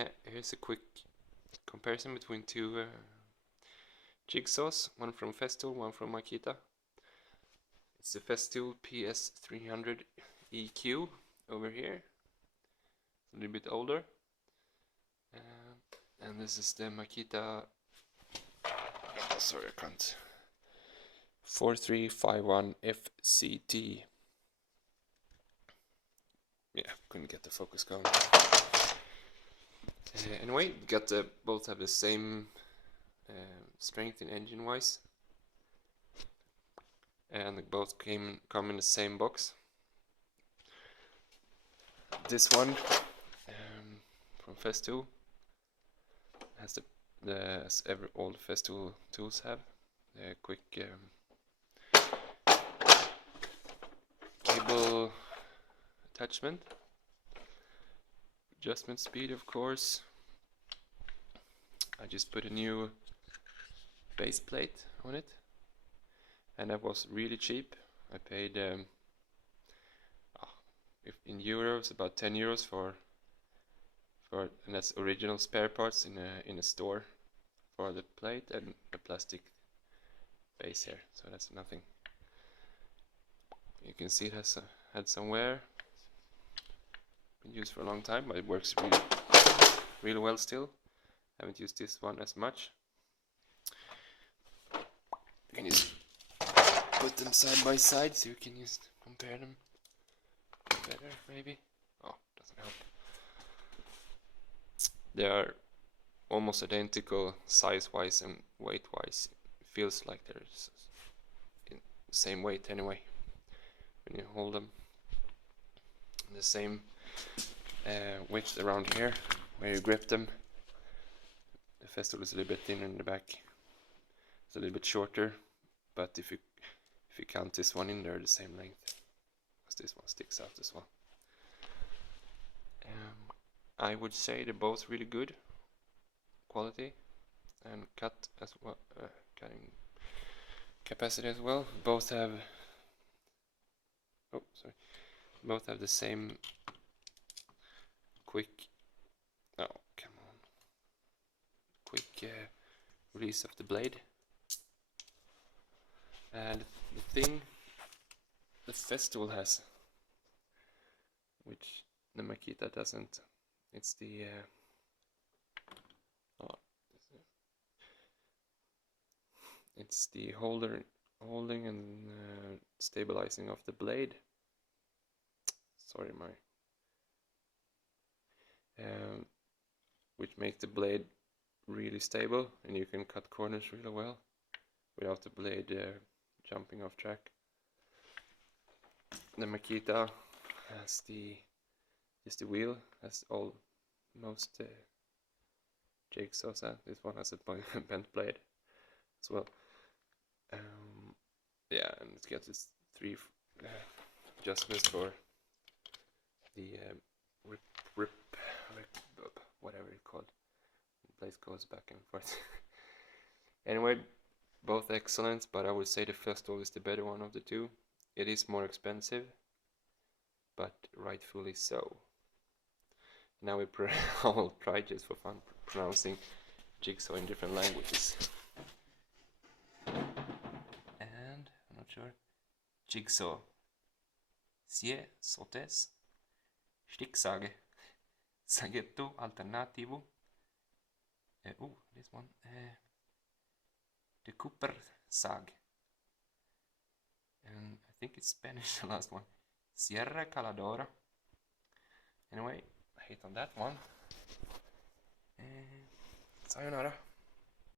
Yeah, here's a quick comparison between two Jigsaws, one from Festool, one from Makita. It's the Festool PS300 EQ over here, a little bit older, and this is the Makita, oh, sorry I can't, 4351 FCT. Yeah, couldn't get the focus going. Anyway, both have the same strength in engine wise, and they both come in the same box. This one from Festool has as all the Festool tools have the quick cable attachment, adjustment speed, of course. I just put a new base plate on it, and that was really cheap. I paid if in euros about 10 euros for and that's original spare parts in a store for the plate and the plastic base here, so that's nothing. You can see it has had some wear, been used for a long time, but it works really well still. Haven't used this one as much. You can just put them side by side so you can just compare them better, maybe. Oh, doesn't help. They are almost identical size-wise and weight-wise. It feels like they're in the same weight anyway when you hold them. The same width around here where you grip them. The Festool is a little bit thinner in the back. It's a little bit shorter, but if you count this one in, they're the same length, because this one sticks out as well. I would say they're both really good quality and cut as well, cutting capacity as well. Both have the same quick release of the blade. And the thing the Festool has, which the Makita doesn't, it's the it's the holding and stabilizing of the blade. Sorry, which makes the blade really stable, and you can cut corners really well without the blade jumping off track. The Makita has the wheel, as most Jigsaws have. This one has a bent blade as well. Yeah, and it gets its 3 adjustments for the rip, whatever it's called. The blade goes back and forth. Anyway, both excellent, but I would say the Festool is the better one of the two. It is more expensive, but rightfully so. Now I will try just for fun pronouncing Jigsaw in different languages. And I'm not sure. Jigsaw. Sie, sotes. Sticksage. Saghetto alternativo. This one. The Cooper Sag. And I think it's Spanish, the last one. Sierra Caladora. Anyway, I hit on that one. Sayonara.